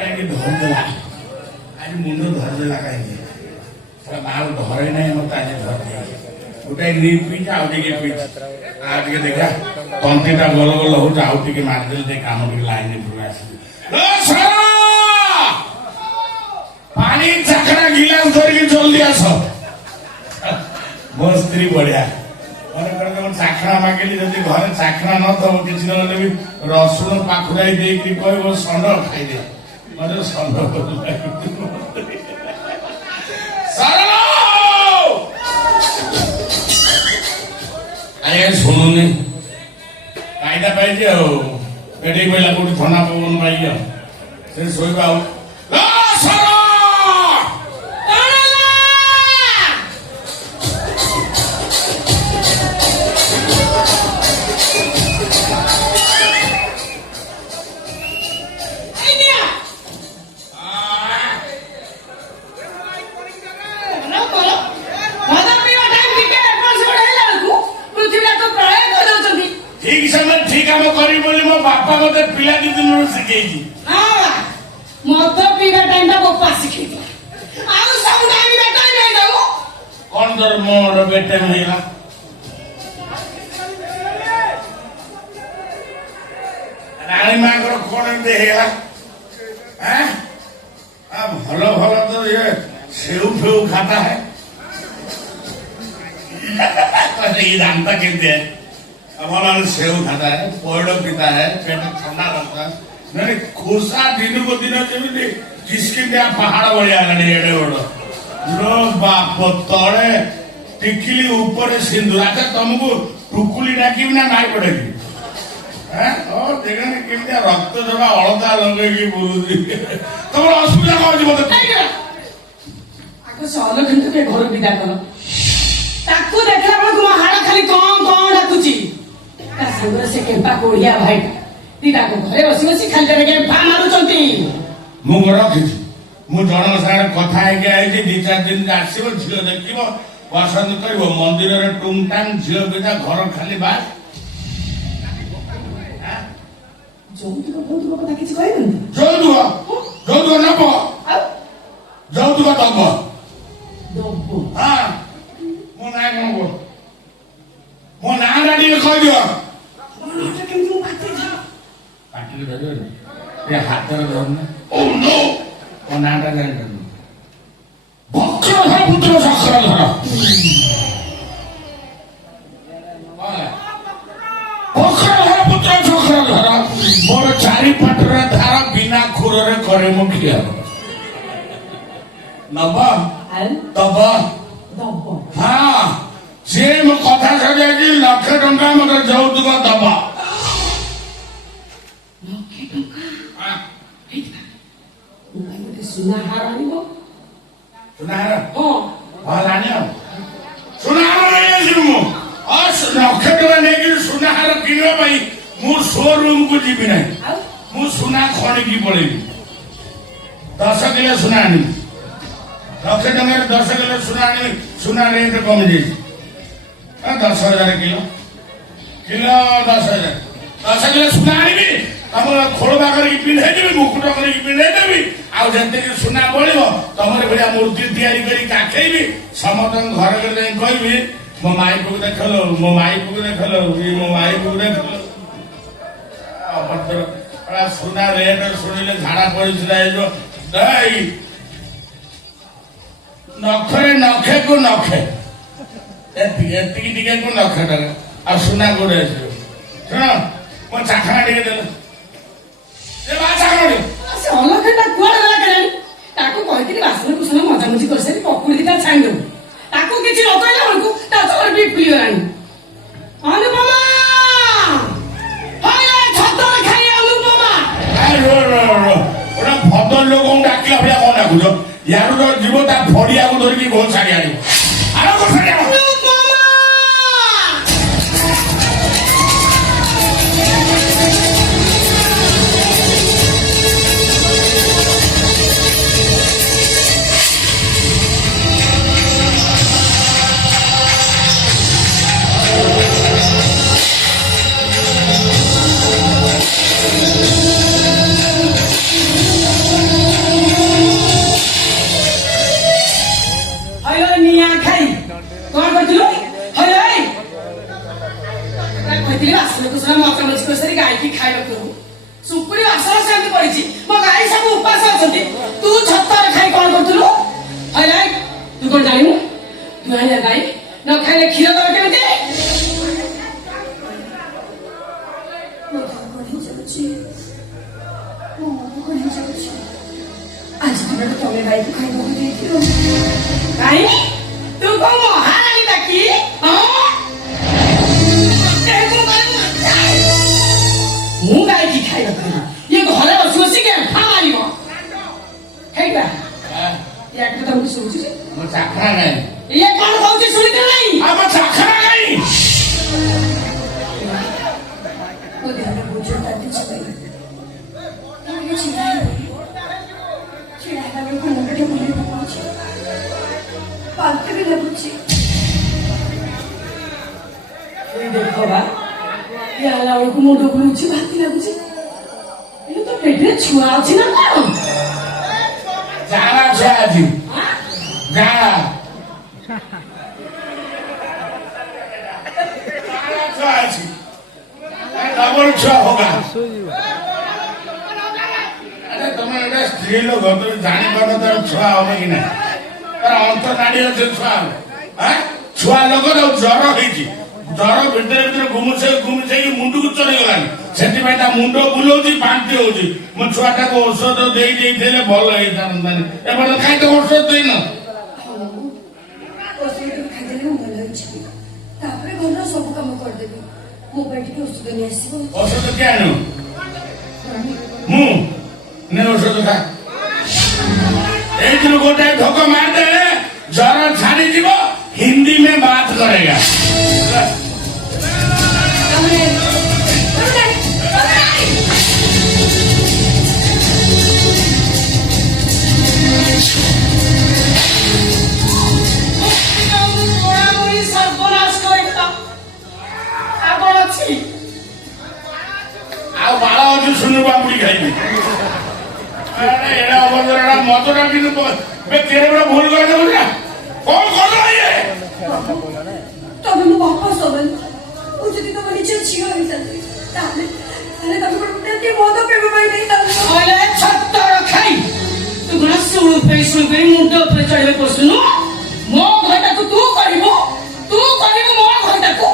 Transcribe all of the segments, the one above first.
କାହିଁକି ଧରିଦେଲା ଆଜି ମୁଣ୍ଡ ଧରିଦେଲା କାହିଁକି ମାଲ ଧରେ ନାହିଁ ମତେ ଆଜି ଧରିଦେଲା ଗୋଟାଏ ନିପ୍ ପିଇଛି ଆଉ ଟିକେ ପିଇଛି ଆଉ ଟିକେ ଦେଖିବା ତଣ୍ଟିଟା ଗୋଲ ଗୋଲ ହଉଛି ଆଉ ଟିକେ ମାରିଦେଲେ ଟିକେ କାମ ଟିକେ ଲାଇନ ପୁରା ଆସିବି ପାଣି ଚାଖଣା ଗିଲାସ ଧରିକି ଜଲ୍ଦି ଆସ ମୋ ସ୍ତ୍ରୀ ବଢିଆ ଚାଖଣା ମାଗିଲି ଯଦି ଘରେ ଚାଖଣା ନଥବ କିଛି ନହେଲେ ବି ରସୁଣ ପାଖୁରାଇ ଦେଇକି କହିବ ଷଣ୍ଢ ଖାଇଦେ ମତେ ଷଣ୍ଢ ଆଜ୍ଞା ଶୁଣୁନି କାଇଦା ପାଇଛି ଆଉ ଏଠି କହିଲା କୋଉଠି ଥଣ୍ଡା ପବନ ପାଇକି ଆଉ ସେ ଶୋଇବା ଆଉ ठीक समय ठीक काम करी बोली मो बापा मते पिला दी दिन शिखेई हां मत पीवा टाइम ता बापा शिखेई आउ सब टाइम बेटा नहीं दो कौन दर मोर बेटे मिला रानी मां को कौन दे हेला हैं अब भलो भलो तो ये सेव फेव खाता है ये जानता कहते हैं हमारा सेव खाता है पोड़ो पीता है पेट ठंडा रहता है नहीं खुशा दिन को दिन जिसके लिए पहाड़ बढ़िया गाड़ी एड़े बड़ो लो बाप तले टिकली ऊपर सिंदूर अच्छा तुमको टुकुली डाकी ना मार पड़ेगी हैं और देखने केमती रक्त जरा अलता लगे बोलुदी तुम असुविधा कौन मत आको सालो घंटे के घर विदा करो ताकू देखला बेलू मो हाड़ खाली कौन कौन डाकुची सागर से केम्पा कोड़िया भाई दीदा को घरे बसी बसी खाली रे केम्पा मारुचंती मु रखिছি मु जण सारे कथा हे के आइछि 2-4 दिन आसीबो झियो देखिबो पसंद करबो मंदिर रे टुंगटांग झियो बेजा घर खाली बास जौतुक बहुत कथा किछि कहबे जौतुक नबो जौतुक दबो हां मो नाय कोन मो ना गाडी कह दियो पाटी धरियो ये हाथ धरना ओ नो ओ नाटा जान बक्र पुत्र सक्र धर बक्र पुत्र सक्र धर मोर चारि पटरे धार बिना खुररे करे मुखिया नबा दबा हाँ से मो कथा सजा कि लक्ष टंका मत जौतुक दबा सुनाहार आनिबो सुनाहार हां भल आनियो सुनाहार आइसिनु मो अस लक्ष टका नेकी सुनाहार किनबा पई मु शोरूम को जीबी नै मु सुना खणी की पळेबी 10 किलो सुना आनी लक्ष टका 10 किलो सुना आनी सुना रेट कम जाई 10,000 किलो 10,000 10 किलो सुना आनी तम खोलबा करके पिंधे देबी मुकुट करके पिंधे देबी आउ जते कि सुना बळिबो तमरे भलिया मूर्ति तैयारी करी काखेबी समतन घर गले कहबी मो माई को देखलो मो माई को देखलो ई मो माई को देखलो अभद्र बड़ा सुना रेट सुनिले झाड़ा पड़िसला जो दई नखरे नखे को नखे एति टिके को नखे टा आ सुना गोरे सुन मो चाखना टिके देलो ए बाचा कोनी से अलखटा कुआड गला केनी ताको कहितनी बासन कुसन मजा मजी करसेनी पकुड़ी दिटा छांग दो ताको किछि न कहला हमकु ता तोर भी फुलियोरानी अनुपमा हाय छतर खाई अनुपमा ए रो रो रो ओरा भदर लोगों डाकिला भलिया कोन डाकुछ यार तो जीव ता फड़िया को धरकी बहुत सारी आनी आरो को सारी ଗାଈକି ଖାଇବାକୁ ଦେବୁ ସୁପୁରି ବାସନ ସେମିତି ପଡିଛି ମୋ ଗାଈ ସବୁ ଉପାସ ଅଛନ୍ତି ତୁ ଛତରେ ଖାଇ କଣ କରୁଥିଲୁ ହଇରାଣ ତୁ କଣ ଜାଣିନୁ ତୁ ଆଣିଲା ଗାଈ ନ ଖାଇଲେ କ୍ଷୀର ଦବ କେମିତି ଆଜି ଦିନରେ ତମେ ଗାଈକୁ ଖାଇବାକୁ ଦେଇଥିଲ ଗାଈ ତୁ କଣ ମହାରାଣୀ ଡାକି ମୁଁ ଗାଈକି ଖାଇବାକୁ ଦେବି ଇଏ ଘରେ ବସି ବସି ଗେମ୍ଫା ମାରିବ ହେଇଟା ୟାକୁ ତମକୁ ଶୁଭୁଛି ମୋ ଚାଖଣା ଗାଈ ଇଏ କଣ କହୁଛି ଶୁଣିଥିଲ ନାହିଁ ଆମ ଚାଖଣା ଗାଈ ମୋ ଦେହରେ ବୋଝ କାଟିଛି ଛିଡ଼ା ଛିଡ଼ା ହେଲା ବେଳକୁ ମୁଣ୍ଡଟା ବୁଲେଇ ପକାଉଛି ପାଲଟି ବି ଲାଗୁଛି ଦେଖ ବା ଇଏ ହେଲା ବେଳକୁ ମୁଣ୍ଡ ବୁଲଉଛି ଭାତି ଲାଗୁଛି ଇଏ ତ ପେଟରେ ଛୁଆ ଅଛି ନା କଣ ଜାଣା ଛୁଆ ଅଛି ଜାଣା ଛୁଆ ଅଛି ଡବଲ ଛୁଆ ହୋଗା ଆରେ ତମେ ଗୋଟେ ସ୍ତ୍ରୀ ଲୋକ ତମେ ଜାଣିପାର ତାର ଛୁଆ ହବ କି ନା ତାର ଅନ୍ତ ନାଡି ଅଛି ଛୁଆ ଛୁଆ ଲୋକର ଜ୍ୱର ହେଇଛି ଜ୍ୱର ଭିତରେ ଭିତରେ ଘୁମୁଛେଇକି ମୁଣ୍ଡକୁ ଚଢିଗଲାଣି ସେଥିପାଇଁ ତା ମୁଣ୍ଡ ବୁଲଉଛି ବାନ୍ତି ହଉଛି ମୋ ଛୁଆଟାକୁ ଔଷଧ ଦେଇଥିଲେ ଭଲ ହେଇଥାନ୍ତାନି ଏପର୍ଯ୍ୟନ୍ତ କାହିଁ ତ ଔଷଧ ଦେଇନ ଖାଇଦେଲେ ମୁଁ ଭଲ ହେଇଯିବି ତାପରେ ଘରର ସବୁ କାମ କରିଦେବି ମୋ ପାଇଁ ଟିକେ ଔଷଧ ନେଇ ଆସିବ ଔଷଧ କିଏ ଆଣିବ ମୁଁ ନେ ଔଷଧ ଖା ଏଇଥିରୁ ଗୋଟାଏ ଢୋକ ମାରିଦେଲେ ଜ୍ୱର ଛାଡିଯିବ हिंदी में बात करेगा ସର୍ବନାଶ କରିଦେଲା ଆପଣ ଅଛି ଆଉ ବାଳ ଅଛି ଶୁଣୁ ବାପୁଡି ଖାଇବି ଏଇଟା ଅବସର ମଦଟା କିନ୍ତୁ କେଡ଼େ ଭୁଲ କରିଦେବୁ ନା କଣ କଲ ଇଏ ତମେ ମୋ ବାପା ସମାନ ମୁଁ ଯଦି ତମ ନିଜ ଝିଅ ହେଇଥାନ୍ତି ତାହେଲେ ତମେ ଗୋଟେ ମଦ ପିଇବା ପାଇଁ ନେଇଥାନ୍ତି ଛତର ଖାଇ ତୁ କଣ ଶୁଣି ମୁଣ୍ଡ ଉପରେ ଚଢିବେ ପଶୁନୁ ମୋ ଘରଟାକୁ ତୁ କରିବୁ ମୋ ଘରଟାକୁ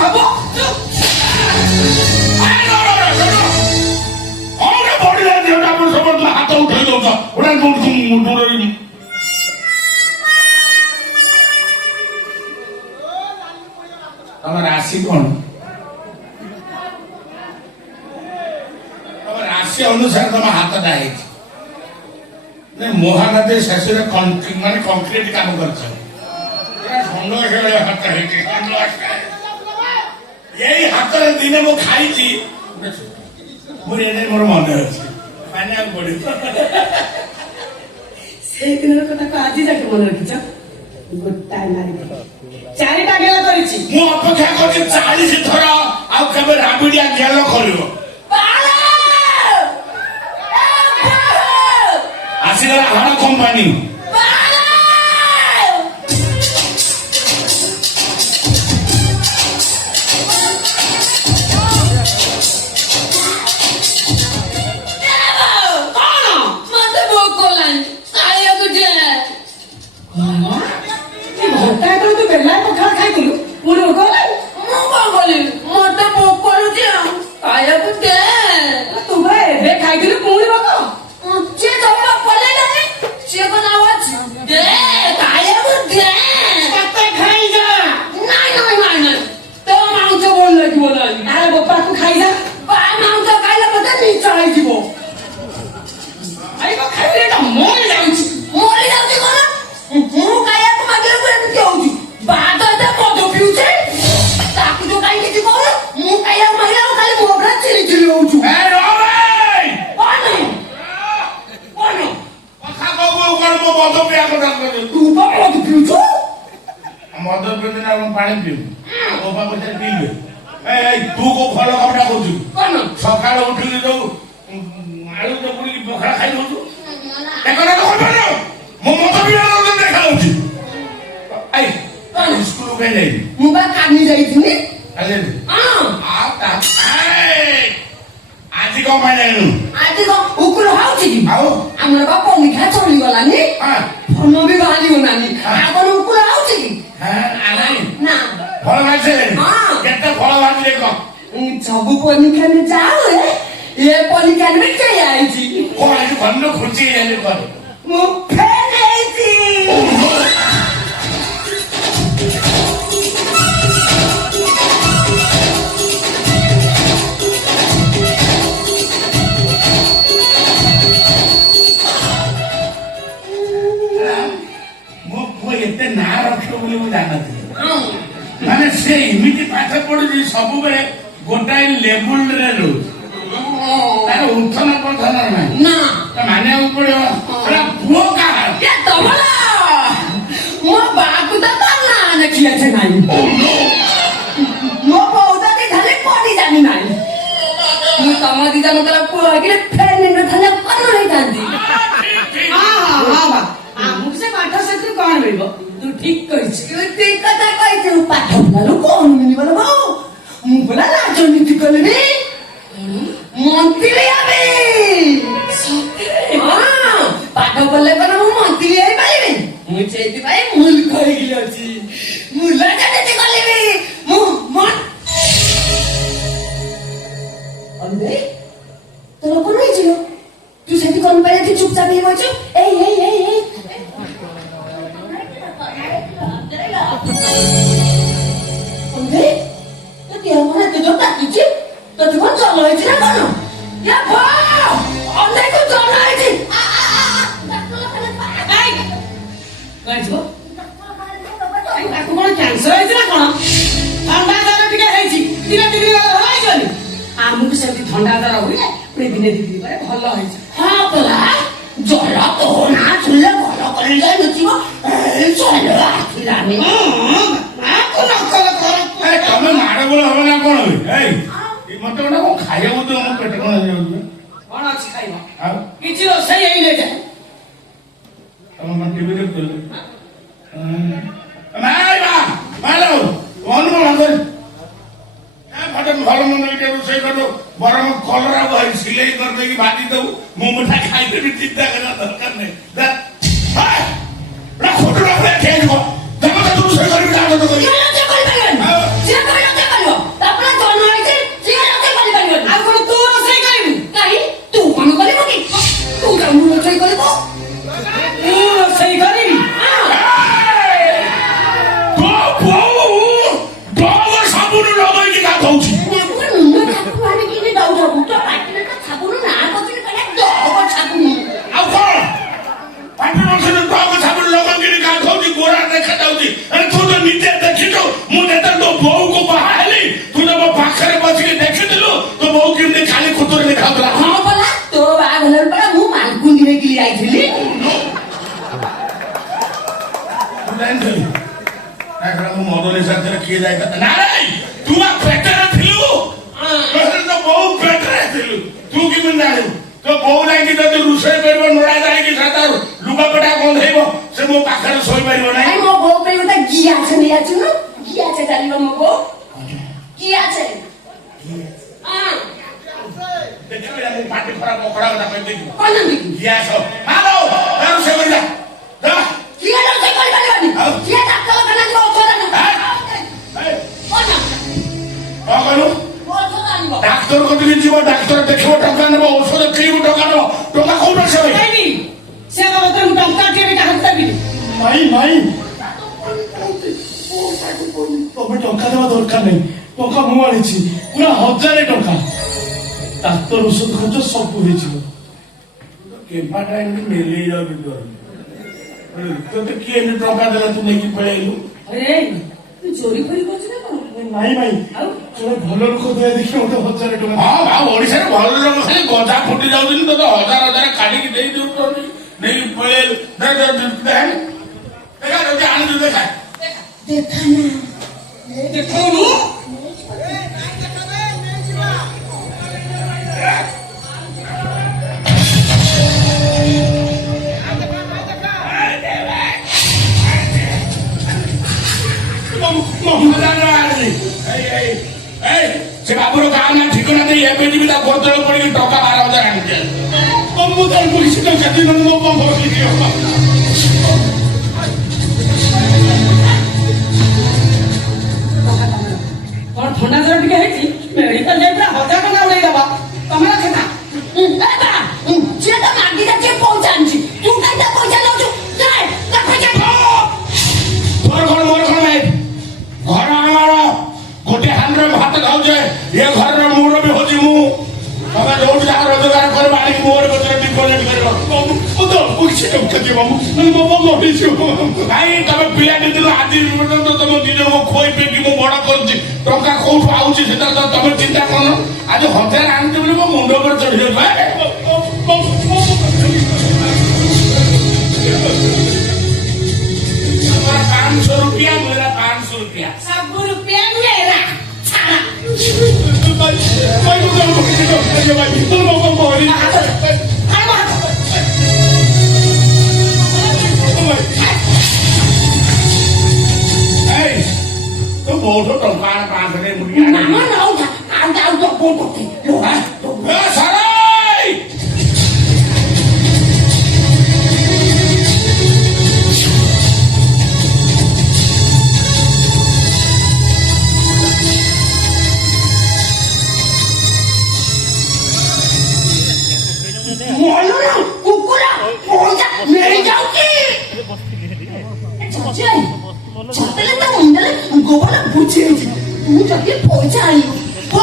ହବ ହାତ ଉଠେଇ ଦଉଛ ତମ ରାଶି କଣ ତମ ରାଶି ଅନୁସାରେ ତମ ହାତଟା ହେଇଛି ମହାନଦୀ ଶେଷରେ ମାନେ କଂକ୍ରିଟ କାମ କରିଛ ହାତ ହେଇଛି ଏଇ ହାତରେ ଦିନେ ମୁଁ ଖାଇଛି ମୋର ମନେ ଅଛି ମାନିବାକୁ ପଡିବ ସେଇଦିନର କଥାକୁ ଆଜି ଯାକେ ମନେ ରଖିଛ ଗୋଟାଏ ମାରିବେ ଚାରିଟା ଗେଲ କରିଛି ମୁଁ ଅପେକ୍ଷା କରିଛି 40 ଥର ଆଉ କେବେ ରାବିଡିଆ ଗେଲ କରିବ ଆସିଗଲା ହାଡ଼ କମ୍ପାନୀ ଖାଇଥିଲୁ ପୁଣି ଭୋକ ବୋପାକୁ ଖାଇଯା ମାଉଁସ ଖାଇଲେ ବୋଧେ ନିଚ ହେଇଯିବ ଖାଇଲେ ଏଟା ମରି ଯାଉଛି କଣ ମୁଁ ଖାଇବାକୁ ମାଗିବାକୁ ଏମିତି ହଉଛି ବାଦ ଏତେ ମଦ ପିଉଛି ତାକୁ ଯୋଉ କାହିଁ କିଛି କହୁନ ମୁଁ ଖାଇବାକୁ ମାଗିବାକୁ ଖାଲି ମୋ ଘରେ ଚିରି ଚିରି ହଉଛୁ ମଦ ପିଉଛୁ ନା ପାଣି ପିଇବୁ ମୋ ପାଖରେ ପିଇବେ ତୁ କୋଉ ଫଳ କପଟା କରୁଛୁ ସକାଳୁ ଉଠିକି ଯୋଉ ଆଳୁ ଚକୁଡ଼ିକି ପଖାଳ ଖାଇ ଦଉଛୁ ମୋ ମଦ ପିଇବା ଦେଖା ହଉଛି ସ୍କୁଲ କାହିଁ ଯାଇନି ମୁଁ ବା କାଲି ଯାଇଥିଲି କାଲି ଭାବିଲେ କହ ସବୁ ପରୀକ୍ଷାରେ ଯାଉ ଏ ପରୀକ୍ଷାରେ ବି କେହି ଆଇଛି କଣ ଆଜି ଭଲ ଖୁସି ହେଇଯାନ୍ତି କରେ ମୁଁ ଫେଲ୍ ହେଇଛି ମୋ ପୁଅ ଏତେ ନାଁ ରଖିବ ବୋଲି ମୁଁ ଜାଣିନଥିଲି ମାନେ ସେ ଏମିତି ପାଠ ପଢୁଛି ସବୁବେଳେ ଗୋଟାଏ ଲେବୁଲରେ ରହୁଛି ତାର ଉତ୍ଥନ ପଥନ ନାହିଁ ନା ମାନିବାକୁ ପଡିବ ସେଟା ପୁଅ କାହାର ଏ ତମର ମୋ ବାକୁ ତ ତାର ନାଁ ଲେଖିଆছে ନାହିଁ ମୋ ବଉଟା ବି ଖାଲି ପଢି ଜାଣି ନାହିଁ ମୁଁ ତମ ଦି ଜଣଙ୍କର ପୁଅ ହେଇକି ଫେଲ୍ ହେଇନଥାନ୍ତେ କଣ ହେଇଥାନ୍ତି ହଁ ବା ଆମକୁ ସେ ପାଠ ସେଥିରୁ କଣ ମିଳିବ ତୁ ଠିକ କହିଛୁ ଠିକ କଥା କହିଛୁ ପାଠ ପଢାରୁ କଣ ମିଳିବ ଲୋ ବୋଉ ମୁଁ ପୁରା ରାଜନୀତି କଲିବି ମନ୍ତ୍ରୀ ହେବି ହଁ ପାଠ ପଢିଲେ କଣ ମୁଁ ମନ୍ତ୍ରୀ ହେଇପାରିବି ମୁଁ ସେଇଥିପାଇଁ ମୂର୍ଖ ହେଇକି ଅଛି ମୁଁ ରାଜନୀତି କଲିବି ମୁଁ ତୋର କଣ ହେଇଛି ତୁ ସେଠି କଣ ପାଇଁ ଏଠି ଚୁପଚାପ ହେଇ ବସିଛୁ ଏଇ ତୋତେ କଣ ଏତେ ଜୋର ଡାକିଛି ତୋତେ କଣ ଜଲ ହେଇଛି ନା କଣ ଅନେକ ଜଲ ହେଇଛି କହିଯିବ ତାକୁ କଣ କ୍ୟାନ୍ସର ହେଇଛି ନା କଣ ଥଣ୍ଡା ଜର ଟିକେ ହେଇଛି ଦିନେ ଦି ଦିନ ଭଲ ହେଇଯିବନି ଆମକୁ ସେମିତି ଥଣ୍ଡା ଜର ହୁଏ ପୁଣି ଦିନେ ଦି ଦିନ ପରେ ଭଲ ହେଇଛି ହଁ ପରା ଜଳ ତ ନା ଶୁଣିଲେ ଭଲ କରିଯାଇ ନଥିବ ଜଳ ଆସିଲାନି ତମେ ମାଡ଼ ଗୋଳ ହବ ନା କଣ ଏଇ ମତେ ଗୋଟେ କଣ ଖାଇବାକୁ ଦିଅ ମୋ ପେଟ କଣ ହେଇଯାଉଛି କଣ ଅଛି ଖାଇବ ଆଉ କିଛି ରୋଷେଇ ହେଇନି ଯାଏ ତମ କଣ ଟିଭି ଦେଖୁଥିଲ ଭଲ ମନ୍ଦ ଟିକେ ରୋଷେଇ କରିଦଉ ବରଂ କଲରା ବହି ସିଲେଇ କରିଦେଇକି ଭାଜି ଦବୁ ମୁଁ ମୁଠା ଖାଇଦେବି ଚିନ୍ତା କରିବା ଦରକାର ନାହିଁ ଖୋଟୁରା ଭଳିଆ ଠିଆ ଯିବ ତମେ ତ ରୋଷେଇ କରିବି ଜାଣ ତ କରିବି ଆଉ କଣ ତୁ ରୋଷେଇ କରିବୁ ତୁ କଣ କରିବୁ କି ତୁ ମୁଁ ରୋଷେଇ କରିବୁ ତୁ ରୋଷେଇ କରିବି ସାବୁନ ଲଗେଇକି ଗାଧଉଛି ଆଉ କଣ ପାଟି ମଣିଷ ଟକ ସାବୁନ ଲଗେଇକି ଗାଧଉଛି ଗୋରା ଦେଖାଯାଉଛି ତୁ ତ ନିଜେ ଦେଖିଛୁ ମୁଁ ଯେତେବେଳେ ତୋ ବୋଉକୁ ବାହା ହେଲି ତୁ ତ ମୋ ପାଖରେ ବସିକି ଦେଖିଥିଲୁ ତୋ ବୋଉ କେମିତି ଖାଲି ଖୁତୁରେ ଦେଖାଉଥିଲା ହଁ ପରା ତୋ ବାହାଘର ପରା ମୁଁ ମାଲକୁଣ୍ଡି ହେଇକି ଯାଇଥିଲି ଜାଣିଥିଲି ମୁଁ ମଦ ନିଶାରେ କିଏ ଯାଇଥାନ୍ତା ନାଇଁ ତୁ ପେଟରେ ଥିଲୁ ତୋ ବୋଉ ପେଟରେ ଥିଲୁ ତୁ କେମିତି ଜାଣିବୁ ତୋ ବୋଉ ଯାଇକି ଯଦି ରୋଷେଇ କରିବ ନୋଳା ଯାଇକି ସାତ ଲୁଗାପଟା ଗନ୍ଧେଇବ ସେ ମୋ ପାଖରେ ଶୋଇପାରିବ ନାହିଁ ମୋ ବୋଉ ପାଇଁ ଗୋଟେ ଗିଆଛ ନେଇ ଆସିବୁ ଗିଆଛ ଚାଲିବ ମୋ ବୋଉ ଗିଆଛ ଦେଖିବି ମୁଁ ପାଟି ଖରାପ ମକଡା କଥା କହି ଦେଖିବୁ କଣ ଗ୍ୟାସ ମାଲୋ ରୋଷେଇ କରି ଯା କିଏ ରୋଷେଇ କରିପାରିବନି କିଏ ଡାକ୍ତରଖାନା ଯିବ ଔଷଧ କଣ କହିଲୁ ଡାକ୍ତର କତିକି ଯିବ ଡାକ୍ତର ଦେଖିବ ଟଙ୍କା ନେବ ଔଷଧ କିଣିବୁ ଟଙ୍କା ନେବ ଟଙ୍କା କୋଉଠି ଆସିବ ସେ ବାବଦରେ ମୁଁ ଟଙ୍କା ଟିଏ ବି କାହାକୁ ଦେବିନି ଭାଇ ତମେ ଟଙ୍କା ଦେବା ଦରକାର ନାହିଁ ଟଙ୍କା ମୁଁ ଆଣିଛି ପୁରା 1000 ଟଙ୍କା ଡାକ୍ତର ଔଷଧ ଖର୍ଚ୍ଚ ସବୁ ହେଇଯିବ କେମ୍ପାଟା ଏମିତି ମେଲେଇ ଯାଉଛି ତୋତେ କିଏ ଏମିତି ଟଙ୍କା ଦେଲା ତୁ ନେଇକି ପଳେଇଲୁ ତୁ ଚୋରି ଫୋରି କରୁଛୁ ନା କଣ ନାଇଁ ଭାଇ ଆଉ ଜଣେ ଭଲ ଲୋକ ଦୟା ଦେଖି ମତେ 1000 ଟଙ୍କା ହଁ ଭାଇ ଓଡିଶାରେ ଭଲ ଲୋକ ଖାଲି ଗଜା ଫୁଟି ଯାଉଛନ୍ତି ତୋତେ ହଜାର କାଢିକି ଦେଇ ଦଉଛନ୍ତି ନେଇକି ପଳେଇଲୁ ଦେଖା ଯଦି ଆଣିଛୁ ଦେଖା ଦେଖଉନୁ ସେ ବାବୁର ଗାଁ ନା ଠିକଣା ଦେଇ ଏବେ ଯିବି ତା ଗୋଦଳ ପଡିକି ଟଙ୍କା 12,000 ଆଣିଛି ମୁଁ ତାର ପୋଲିସ ଟଙ୍କା ଦିନ ମୋ କଣ ଥଣ୍ଡା ଜ୍ୱର ଟିକେ ହେଇଛି ମେଡିକାଲ ଯାଇ ପୁରା 1000 ଟଙ୍କା ଉଡେଇଦବା ତମେ ରଖେ ନା ସିଏ ତ ମାଗି ଯାଉଛି ପଇସା ଆଣିଛି ତୁ କାହିଁ ତା ପଇସା ନଉଛୁ ତୋର କଣ ମୋର କଣ ଭାଇ ଘର ଆମର ଗୋଟେ ହାଣ୍ଡରେ ଭାତ ଖାଉଛେ ଏ ଘରର ମୁରବି ହଉଛି ମୁଁ ତମେ ଯୋଉଠି ଯାହା ରୋଜଗାର କରିବ ଆଣିକି ମୋର ପଛରେ ଡିପୋଜିଟ୍ କରିବ କିଛି ଟଙ୍କା ଦିଅ ମାମୁ ନହେଲେ ମୋ ବାବା ମରିଯିବ କାହିଁ ତମେ ପିଲାଟି ଦିନ ଆଜି ପର୍ଯ୍ୟନ୍ତ ତମ ଦି ଜଣଙ୍କୁ ଖୋଇ ପିଇକି ମୁଁ ବଡ କରୁଛି ଟଙ୍କା କୋଉଠୁ ଆଉଛି ସେଟା ତ ତମେ ଚିନ୍ତା କରୁନ ଆଜି 1000 ଆଣିଛି ବୋଲି ମୋ ମୁଣ୍ଡ ଉପରେ ଚଢି ଯାଉଛି हमारा 500 रुपया मेरा 500 रुपया सब रुपया मेरा छाड़ा ଭାଇ ମୁଁ ଯାଉ କିଛି ଟଙ୍କା ଦିଅ ଭାଇ ତୋର ବାବା ମରି तो बहुत टंका 500 रे मुड़िया ମାମା ନଉ ଆଉ ଯାଉ ତ ବୋଉ ପକେଇ ए सारे ମନୁ ନା କୁକୁର ପଇସା ନେଇଯାଉଛି ସତେଲେ ତ ମୁଣ୍ଡରେ ଗୋବର ବୁଝେଇଛି ତୁ ଯଦି ପଇସା ଆଣିବୁ